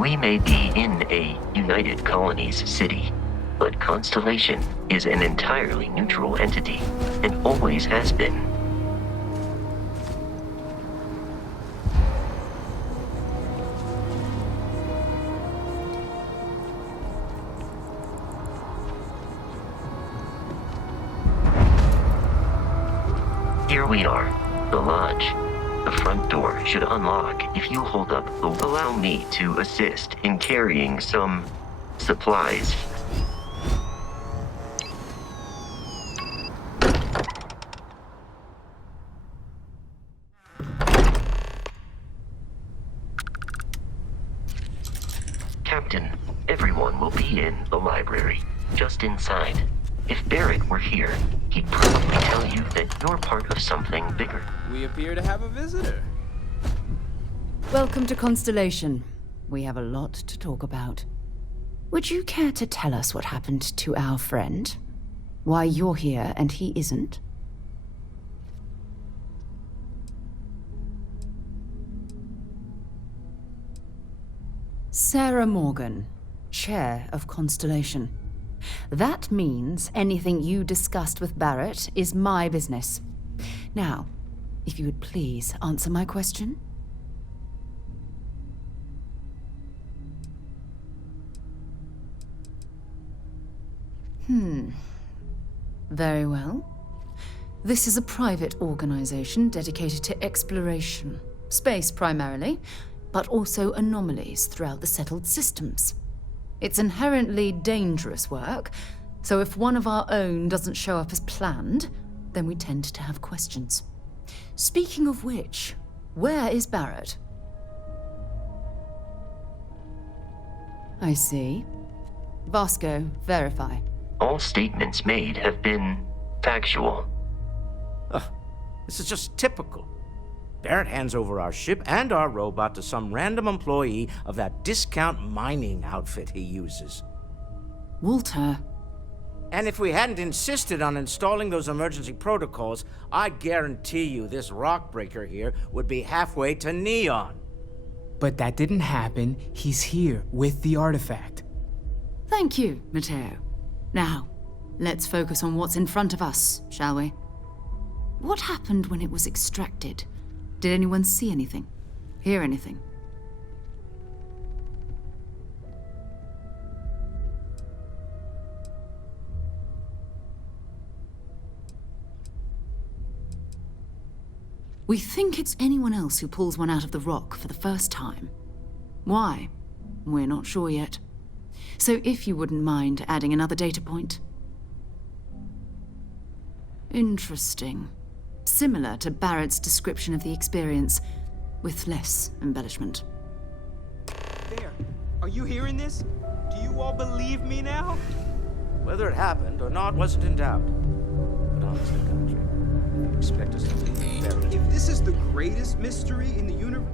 We may be in a United Colonies city, but Constellation is an entirely neutral entity, and always has been. Here we are, the lodge. The front door should unlock if you hold up the... Allow me to assist in carrying some supplies. Captain, everyone will be in the library, just inside. If Barrett were here, he'd probably tell you that you're part of something bigger. We appear to have a visitor. Welcome to Constellation. We have a lot to talk about. Would you care to tell us what happened to our friend? Why you're here and he isn't? Sarah Morgan, Chair of Constellation. That means anything you discussed with Barrett is my business. Now, if you would please answer my question. Very well. This is a private organization dedicated to exploration. Space primarily, but also anomalies throughout the settled systems. It's inherently dangerous work, so if one of our own doesn't show up as planned, then we tend to have questions. Speaking of which, where is Barrett? I see. Vasco, verify. All statements made have been factual. This is just typical. Barrett hands over our ship and our robot to some random employee of that discount mining outfit he uses. Walter. And if we hadn't insisted on installing those emergency protocols, I guarantee you this rock breaker here would be halfway to Neon. But that didn't happen. He's here with the artifact. Thank you, Matteo. Now, let's focus on what's in front of us, shall we? What happened when it was extracted? Did anyone see anything? Hear anything? We think it's anyone else who pulls one out of the rock for the first time. Why? We're not sure yet. So if you wouldn't mind adding another data point. Interesting. Similar to Barrett's description of the experience, with less embellishment. There. Are you hearing this? Do you all believe me now? Whether it happened or not wasn't in doubt. But honestly, Country, if you expect us to believe Barrett... If this is the greatest mystery in the universe...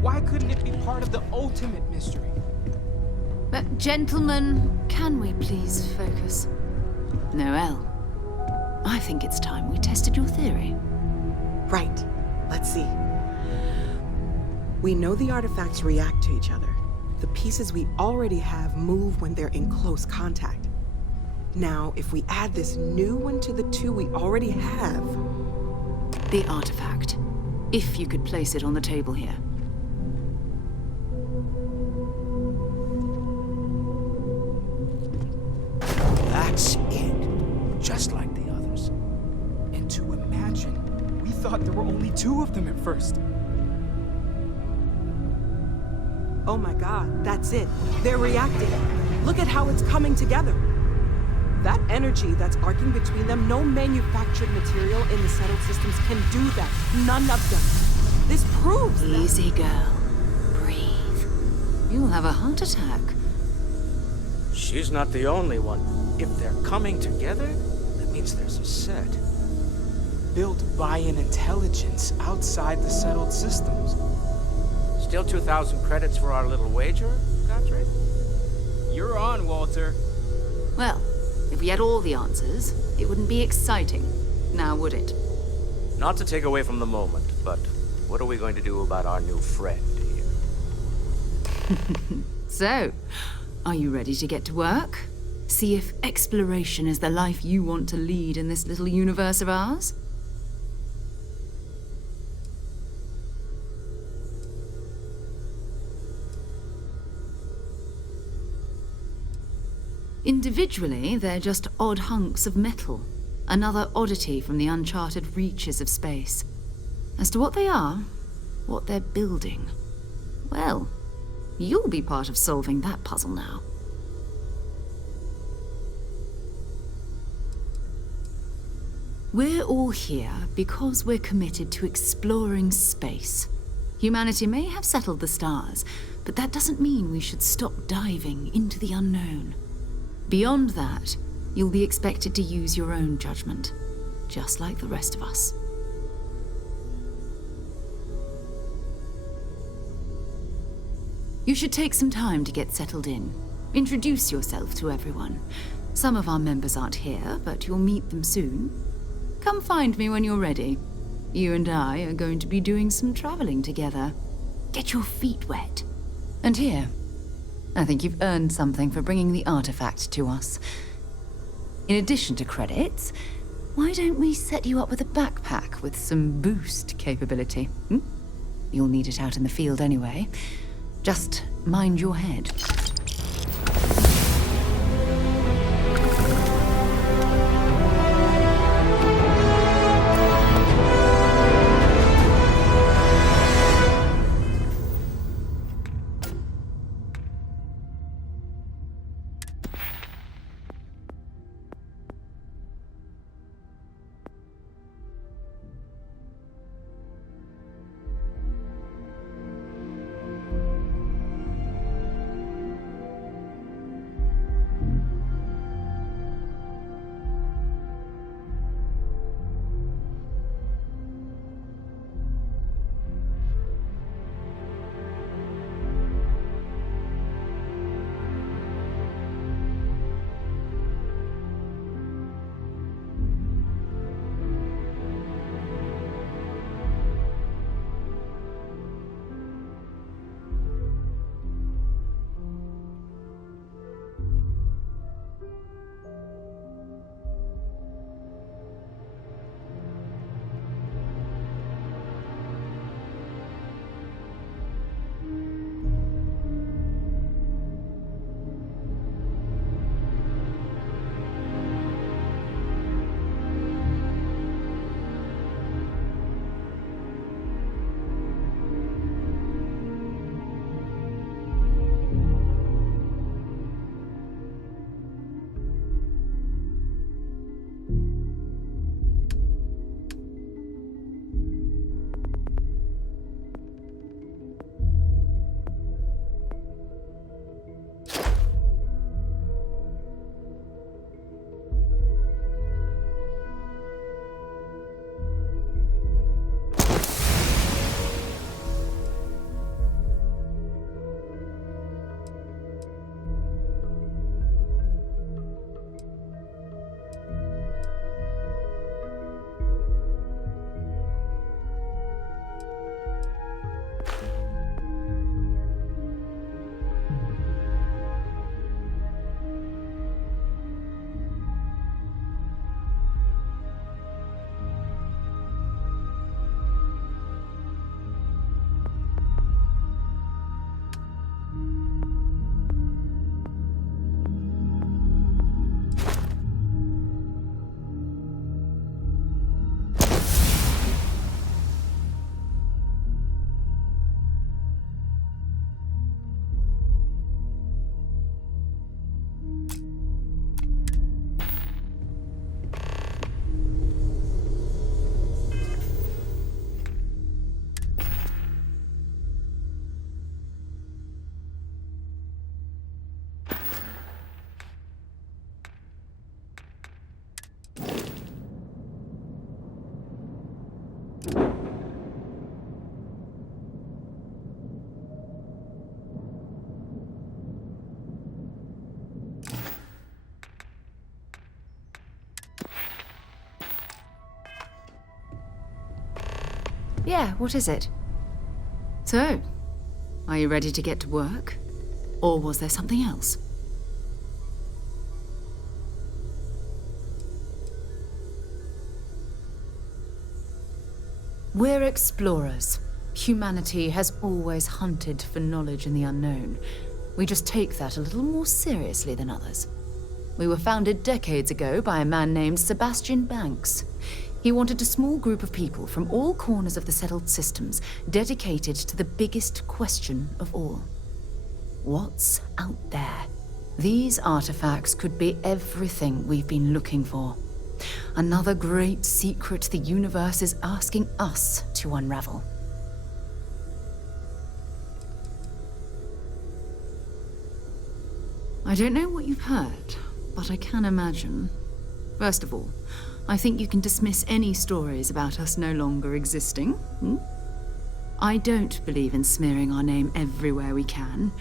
Why couldn't it be part of the ultimate mystery? But gentlemen, can we please focus? Noelle, I think it's time we tested your theory. Right. Let's see. We know the artifacts react to each other. The pieces we already have move when they're in close contact. Now, if we add this new one to the two we already have... The artifact. If you could place it on the table here. That's it. Just like the others. And to imagine, we thought there were only two of them at first. Oh my god, that's it. They're reacting. Look at how it's coming together. That energy that's arcing between them, no manufactured material in the settled systems can do that. None of them. This proves that. Easy, girl. Breathe. You'll have a heart attack. She's not the only one. If they're coming together, that means there's a set. Built by an intelligence outside the settled systems. Still 2,000 credits for our little wager, Godfrey? You're on, Walter. Well, if we had all the answers, it wouldn't be exciting, now would it? Not to take away from the moment, but what are we going to do about our new friend here? So, are you ready to get to work? See if exploration is the life you want to lead in this little universe of ours? Individually, they're just odd hunks of metal. Another oddity from the uncharted reaches of space. As to what they are, what they're building, well, you'll be part of solving that puzzle now. We're all here because we're committed to exploring space. Humanity may have settled the stars, but that doesn't mean we should stop diving into the unknown. Beyond that, you'll be expected to use your own judgment, just like the rest of us. You should take some time to get settled in. Introduce yourself to everyone. Some of our members aren't here, but you'll meet them soon. Come find me when you're ready. You and I are going to be doing some traveling together. Get your feet wet. And here, I think you've earned something for bringing the artifact to us. In addition to credits, why don't we set you up with a backpack with some boost capability? You'll need it out in the field anyway. Just mind your head. Yeah, what is it? So, are you ready to get to work? Or was there something else? We're explorers. Humanity has always hunted for knowledge in the unknown. We just take that a little more seriously than others. We were founded decades ago by a man named Sebastian Banks. He wanted a small group of people from all corners of the settled systems dedicated to the biggest question of all. What's out there? These artifacts could be everything we've been looking for. Another great secret the universe is asking us to unravel. I don't know what you've heard, but I can imagine. First of all, I think you can dismiss any stories about us no longer existing. I don't believe in smearing our name everywhere we can.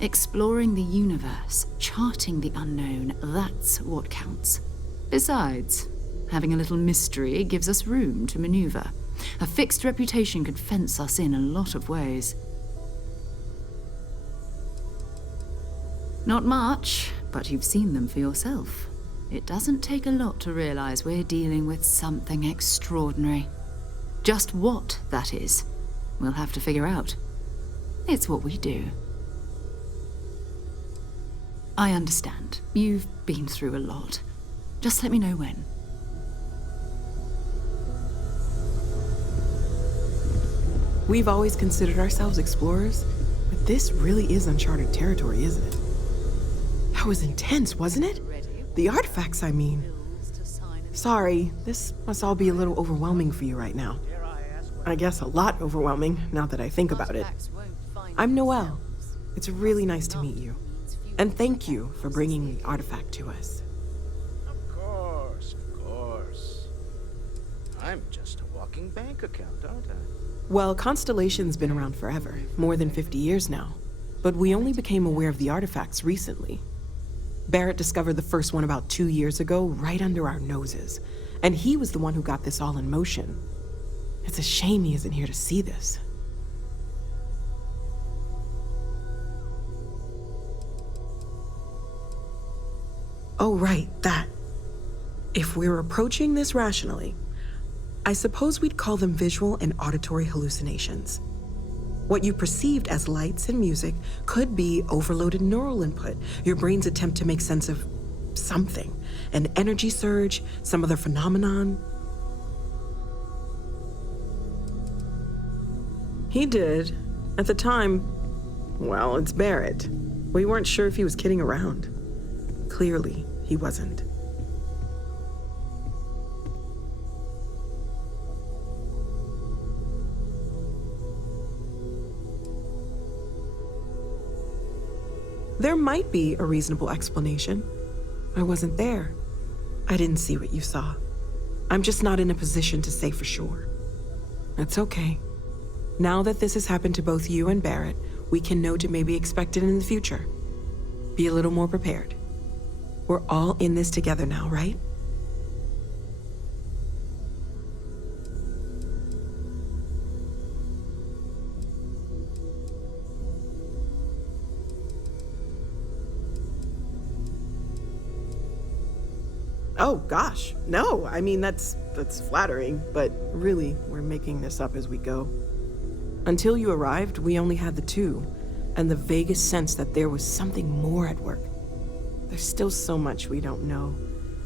Exploring the universe, charting the unknown, that's what counts. Besides, having a little mystery gives us room to maneuver. A fixed reputation could fence us in a lot of ways. Not much, but you've seen them for yourself. It doesn't take a lot to realize we're dealing with something extraordinary. Just what that is, we'll have to figure out. It's what we do. I understand. You've been through a lot. Just let me know when. We've always considered ourselves explorers, but this really is uncharted territory, isn't it? That was intense, wasn't it? The artifacts, I mean. Sorry, this must all be a little overwhelming for you right now. I guess a lot overwhelming, now that I think about it. I'm Noelle. It's really nice to meet you. And thank you for bringing the artifact to us. Of course. I'm just a walking bank account, aren't I? Well, Constellation's been around forever, more than 50 years now. But we only became aware of the artifacts recently. Barrett discovered the first one about 2 years ago, right under our noses. And he was the one who got this all in motion. It's a shame he isn't here to see this. Oh, right, that. If we're approaching this rationally, I suppose we'd call them visual and auditory hallucinations. What you perceived as lights and music could be overloaded neural input, your brain's attempt to make sense of something, an energy surge, some other phenomenon. He did. At the time, well, it's Barrett. We weren't sure if he was kidding around. Clearly, he wasn't. There might be a reasonable explanation. I wasn't there. I didn't see what you saw. I'm just not in a position to say for sure. It's okay. Now that this has happened to both you and Barrett, we can know to maybe expect it in the future. Be a little more prepared. We're all in this together now, right? Oh, gosh, no. I mean, that's flattering, but really, we're making this up as we go. Until you arrived, we only had the two, and the vaguest sense that there was something more at work. There's still so much we don't know,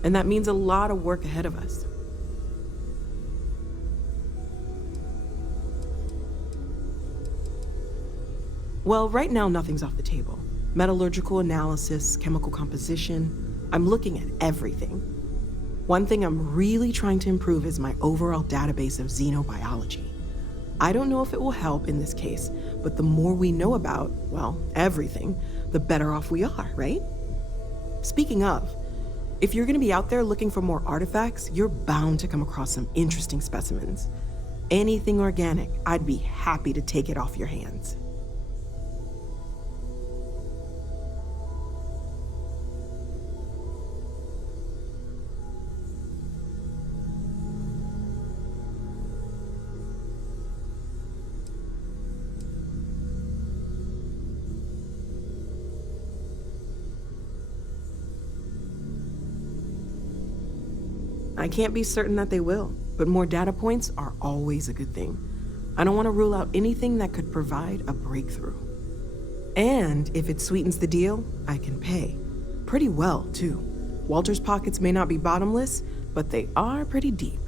and that means a lot of work ahead of us. Well, right now, nothing's off the table. Metallurgical analysis, chemical composition, I'm looking at everything. One thing I'm really trying to improve is my overall database of xenobiology. I don't know if it will help in this case, but the more we know about, well, everything, the better off we are, right? Speaking of, if you're gonna be out there looking for more artifacts, you're bound to come across some interesting specimens. Anything organic, I'd be happy to take it off your hands. I can't be certain that they will, but more data points are always a good thing. I don't want to rule out anything that could provide a breakthrough. And if it sweetens the deal, I can pay. Pretty well, too. Walter's pockets may not be bottomless, but they are pretty deep.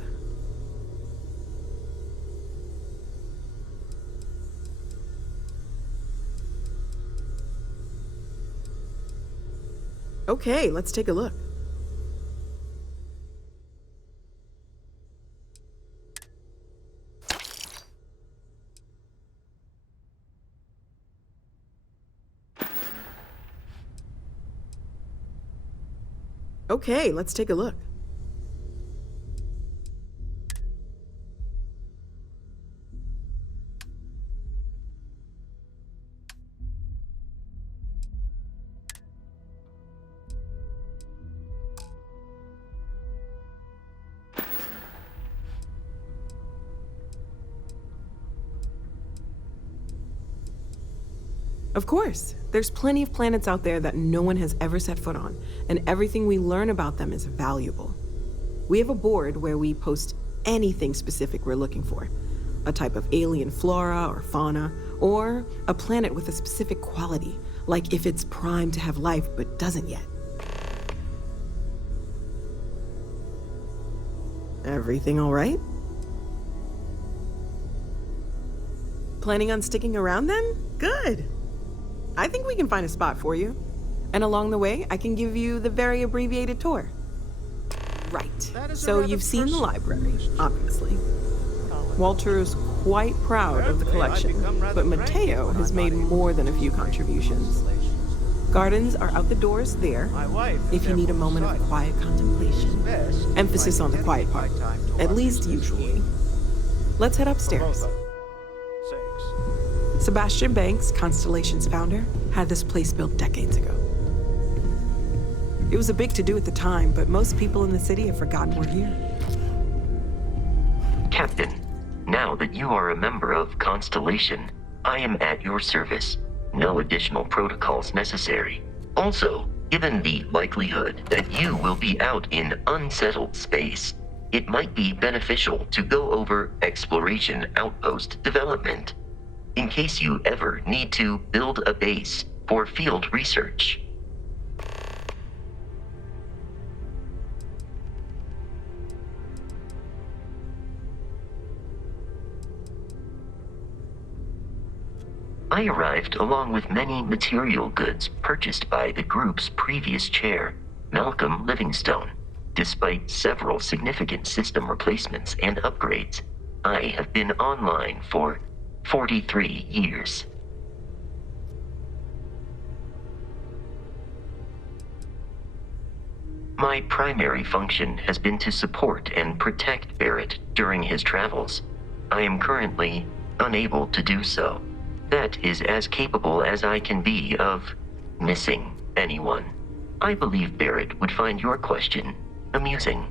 Okay, let's take a look. Okay, let's take a look. Of course, there's plenty of planets out there that no one has ever set foot on, and everything we learn about them is valuable. We have a board where we post anything specific we're looking for. A type of alien flora or fauna, or a planet with a specific quality, like if it's primed to have life but doesn't yet. Everything all right? Planning on sticking around then? Good. I think we can find a spot for you. And along the way, I can give you the very abbreviated tour. Right. So you've seen the library, obviously. Walter is quite proud of the collection, but Mateo has made more than a few contributions. Gardens are out the doors there, if you need a moment of quiet contemplation. Emphasis on the quiet part, at least usually. Let's head upstairs. Sebastian Banks, Constellation's founder, had this place built decades ago. It was a big to-do at the time, but most people in the city have forgotten we're here. Captain, now that you are a member of Constellation, I am at your service. No additional protocols necessary. Also, given the likelihood that you will be out in unsettled space, it might be beneficial to go over exploration outpost development, in case you ever need to build a base for field research. I arrived along with many material goods purchased by the group's previous chair, Malcolm Livingstone. Despite several significant system replacements and upgrades, I have been online for 43 years. My primary function has been to support and protect Barrett during his travels. I am currently unable to do so. That is as capable as I can be of missing anyone. I believe Barrett would find your question amusing.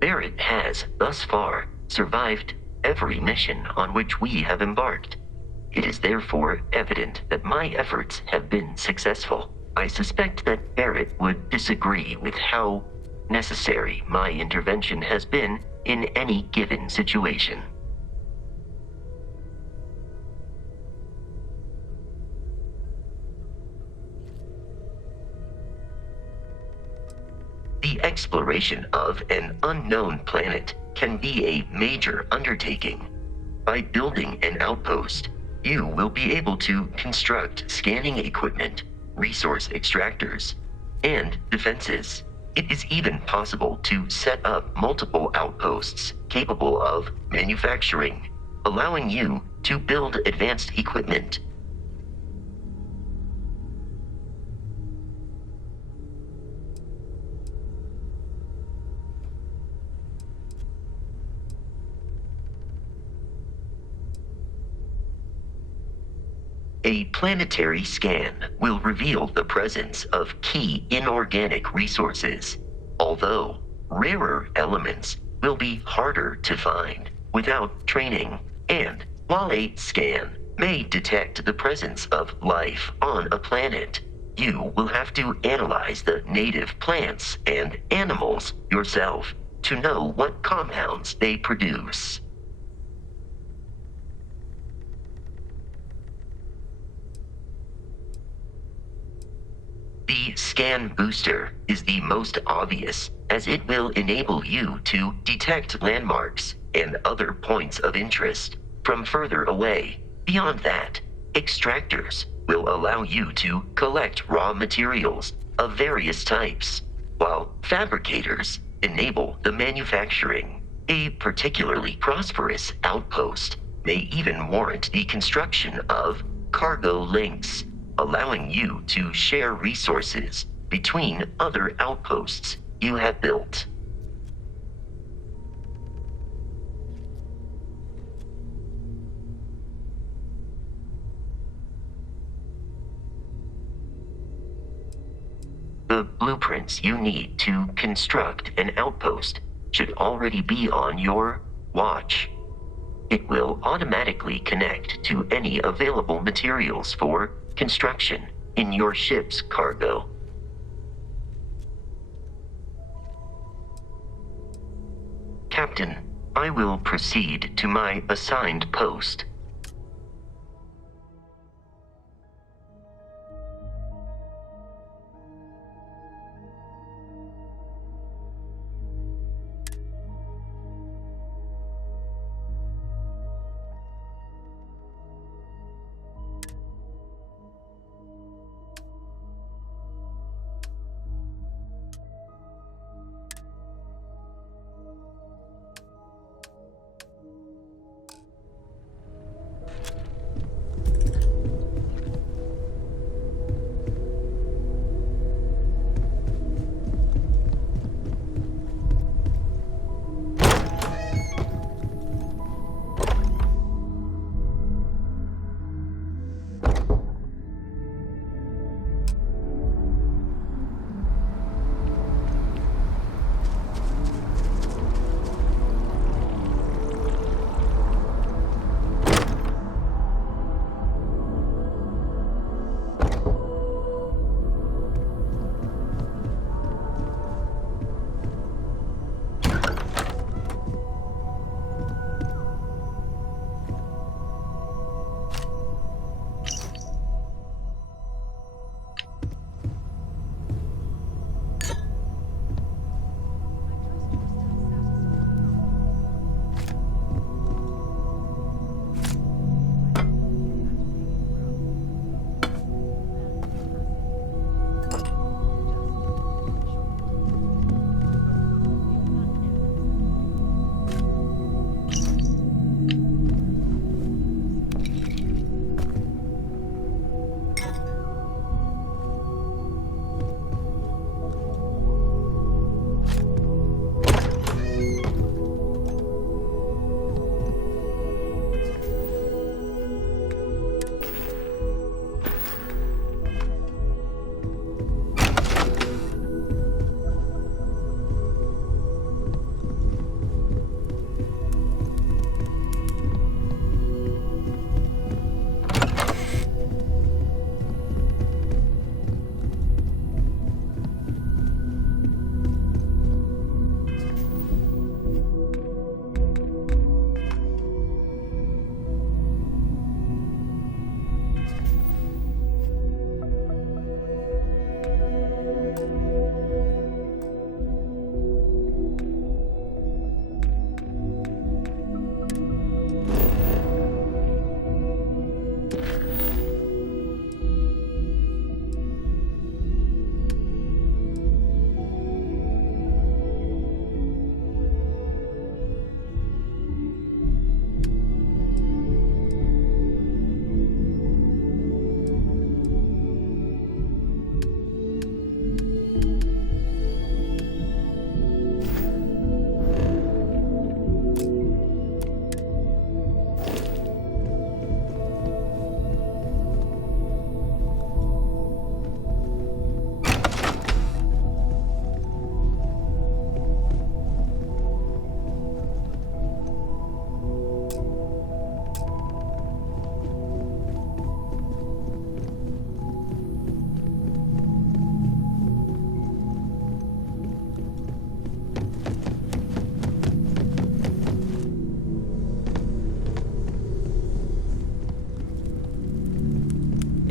Barrett has, thus far, survived every mission on which we have embarked. It is therefore evident that my efforts have been successful. I suspect that Barrett would disagree with how necessary my intervention has been in any given situation. The exploration of an unknown planet can be a major undertaking. By building an outpost, you will be able to construct scanning equipment, resource extractors, and defenses. It is even possible to set up multiple outposts capable of manufacturing, allowing you to build advanced equipment. A planetary scan will reveal the presence of key inorganic resources, although rarer elements will be harder to find without training. And while a scan may detect the presence of life on a planet. You will have to analyze the native plants and animals yourself to know what compounds they produce. The scan booster is the most obvious, as it will enable you to detect landmarks and other points of interest from further away. Beyond that, extractors will allow you to collect raw materials of various types, while fabricators enable the manufacturing. A particularly prosperous outpost may even warrant the construction of cargo links, allowing you to share resources between other outposts you have built. The blueprints you need to construct an outpost should already be on your watch. It will automatically connect to any available materials for construction in your ship's cargo. Captain, I will proceed to my assigned post.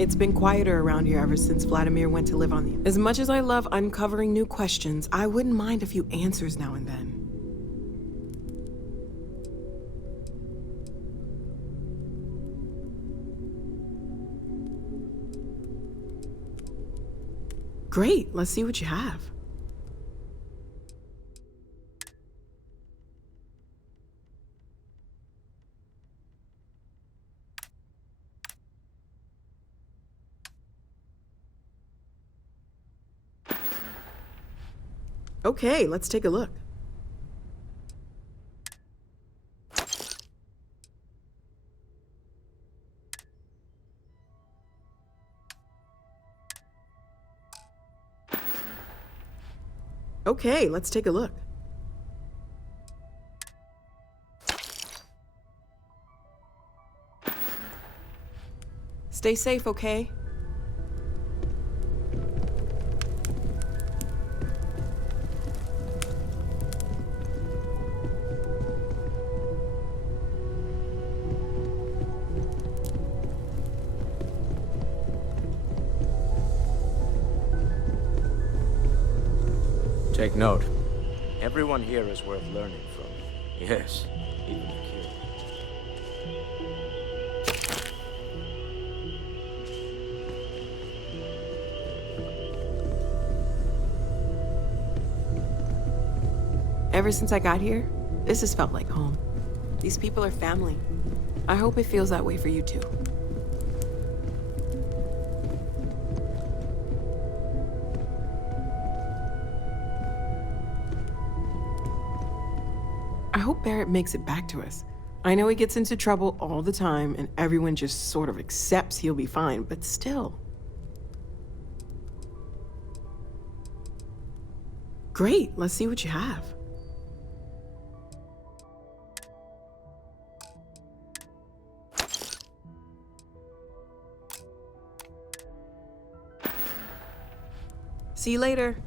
It's been quieter around here ever since Vladimir went to live on the... As much as I love uncovering new questions, I wouldn't mind a few answers now and then. Great, let's see what you have. Okay, let's take a look. Okay, let's take a look. Stay safe, okay? Take note. Everyone here is worth learning from. Yes, even the kid. Ever since I got here, this has felt like home. These people are family. I hope it feels that way for you too. I hope Barrett makes it back to us. I know he gets into trouble all the time and everyone just sort of accepts he'll be fine, but still. Great, let's see what you have. See you later.